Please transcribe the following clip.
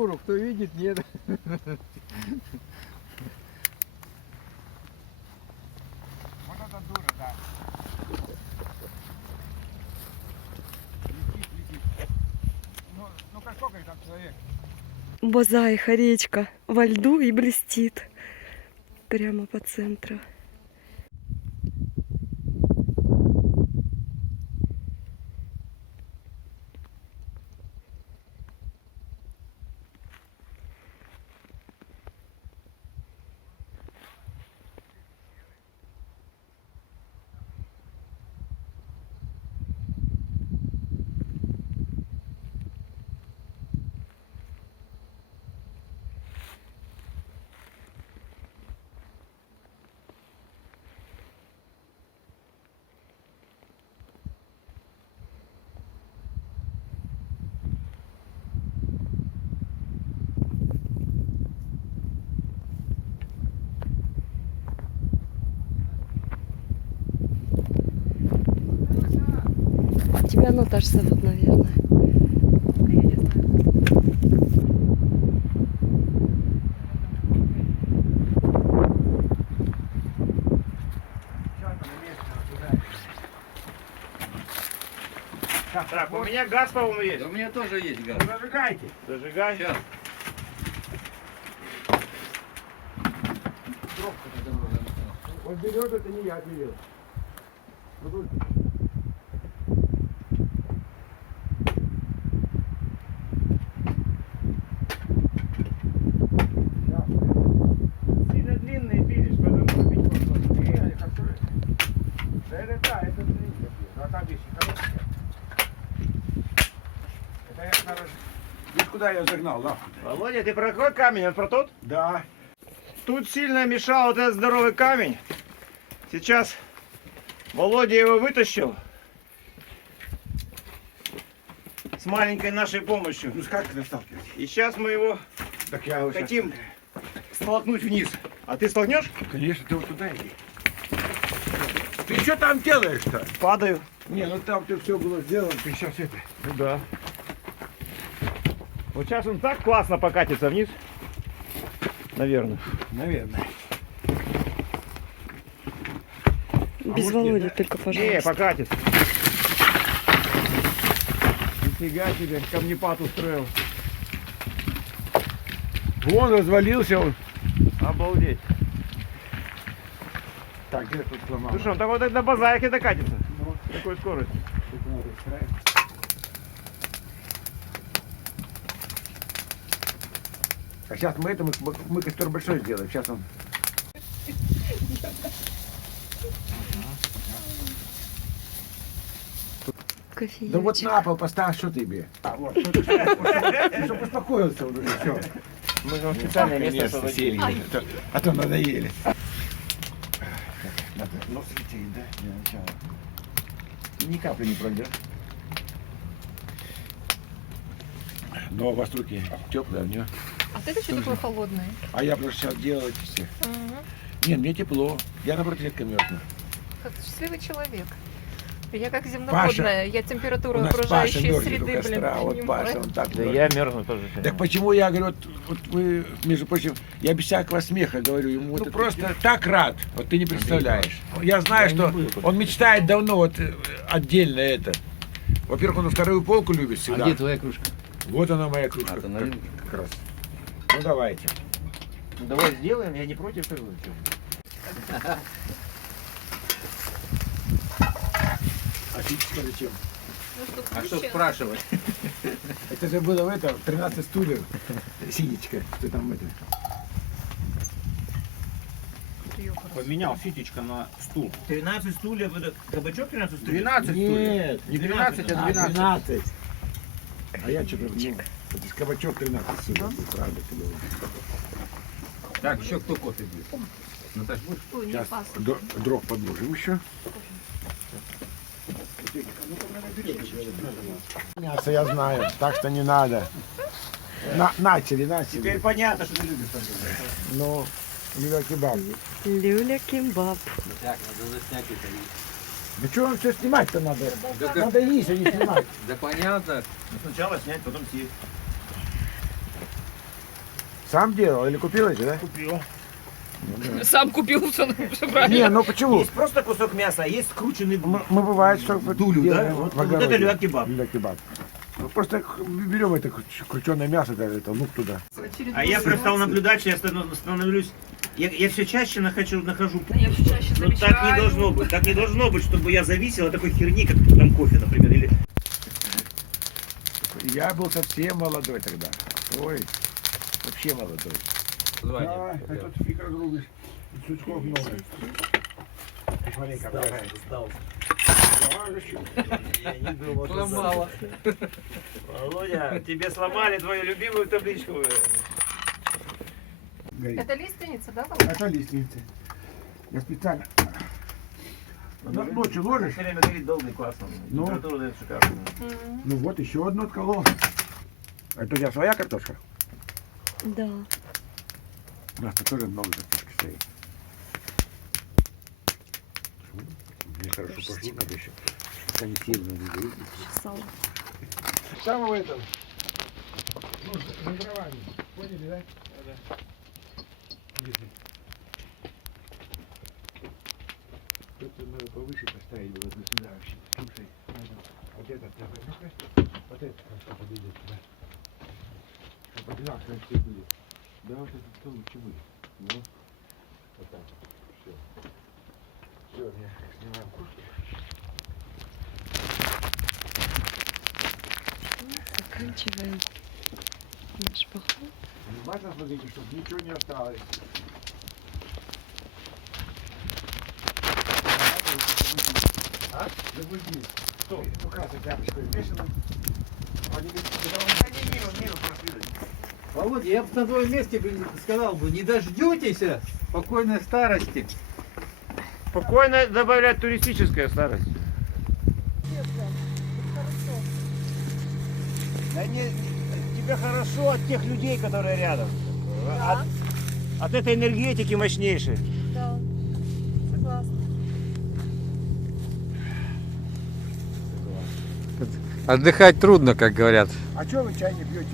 дуру, кто видит, нет. Вот это дура, да. Летит. Ну как сколько их там человек? Бозайха, речка во льду и блестит прямо по центру. Тебя Наташа зовут, наверное. Я не знаю. Так, у меня газ, по-моему, есть. У меня тоже есть газ. Зажигайте. Зажигай. Сейчас. Он берет, это не я берет. Сильно длинный пилишь, потому что бить можно. Да, это длинный. А там вещи короткие. Это я, короче... Видишь, куда я загнал, да? Володя, ты про какой камень? Он про тот? Да. Тут сильно мешал вот этот здоровый камень. Сейчас Володя его вытащил. С маленькой нашей помощью. Ну как это сталкивать? И сейчас мы его Так я его хотим столкнуть вниз. А ты столкнешь? Конечно, ты вот туда иди. Ты что там делаешь-то? Падаю. Не, ну там ты все было сделано, ты сейчас это. Ну да. Вот сейчас он так классно покатится вниз. Наверное. Наверное. Без вот Володи нет, только, Не, пожалуйста. покатится. Нифига себе, камнепад устроил. Вон развалился он. Обалдеть. Так, где тут сломал? Ну что, он так вот на базарике докатится. Ну, Такой скоростью. тут надо исправить. А сейчас мы костер большой сделаем. Сейчас он. Кофеечек. Да вот на пол поставь, что тебе? А, вот. Чтобы успокоился уже, все. Мы же специальное место освободили. А то надоели. Надо нос светить, да, для начала. Ни капли не пройдет. Но у вас руки теплые, не? А ты что такой холодный? А я просто сейчас делал эти все. Нет, мне тепло. Я наоборот редко мерзну. Как счастливый человек. Я как земноводная, я У температуру нас Паша окружающей мерзнет у среды, блин, костра, вот понимаю. Паша, он так Да мерзнет. я мерзну тоже. Так почему я говорю, вот вы, между прочим, я без всякого смеха говорю ему, ну просто так рад, вот ты не представляешь. Я знаю, что он мечтает давно вот отдельно это. Во-первых, он вторую полку любит А всегда. где твоя кружка? Вот она моя кружка. А, то налил. Как раз. Ну давайте. Ну давай сделаем, я не против того. А физически зачем? Ну, чтоб А что лучше. спрашивать? Это же было в этом, 13 стульев. Синечка, что там это. Поменял Ситечка на стул. 13 стульев, это кабачок 13 стульев? 12 стульев. Нет, Не 12, а 12. 12. А я что-то, ну, это ж кабачок 13 стульев, правда, ты говоришь. Так, еще кто кофе будет? Наташа, будешь? Ой, не Сейчас паста. дров подложим еще. Мясо я знаю, так что не надо. Начали. Теперь понятно, что ты любишь. Ну, люля кебаб. Люля кимбаб. Так, надо заснять это. Да что вам все снимать-то надо? Надо есть, а не снимать. Да понятно. Сначала снять, потом съесть. Сам делал или купил эти, да? Купил. Сам купил все правильно. Не, ну почему? Есть просто кусок мяса, а есть скрученный Мы бывает, что дулю, да? делаем Вот, в вот это огороде. люля-кебаб. Люля-кебаб. Ну, просто берем это крученое мясо, это лук туда. А я просто стал наблюдать, что я становлюсь... Я все чаще нахожу... Я все чаще Ну так не должно быть. Так не должно быть, чтобы я зависел от такой херни, как там кофе, например. Или... Я был совсем молодой тогда. Ой, вообще молодой. Звание. Давай, а тут фиг разрубишь. Сучков много. Маленько Сломала. Володя, тебе сломали твою любимую табличку. Это лиственница, да, Володя? Это лестница. Я специально. Ночью ложишь? Все время горит долго и классно. Ну. Температура дает шикарную. Ну вот еще одну отколол. Это у тебя своя картошка? Да. У нас тут тоже много картошки стоит. Мне хорошо пошло, надо еще. Чтобы они сильно не были. Сало. Самого этого. Ну, за дровами. Поняли, да? Да. Тут надо повыше поставить было бы сюда вообще. Слушай, вот этот, вот этот просто подойдет сюда. Чтобы одинаково все были. Да, вот этот стол лучше будет. Ну, вот так. Все. Все, я снимаю куртку. Заканчиваем наш поход. Внимательно смотрите, чтобы ничего не осталось. А? Загрузи. Что? Ну красной тряпочкой вешено. Володя, я бы на твоем месте сказал бы, не дождетесь спокойной старости. Спокойно добавлять туристическая старость. Да не, тебе хорошо от тех людей, которые рядом. Да. От этой энергетики мощнейшей. Да. Согласна. Отдыхать трудно, как говорят. А что вы чай не пьете?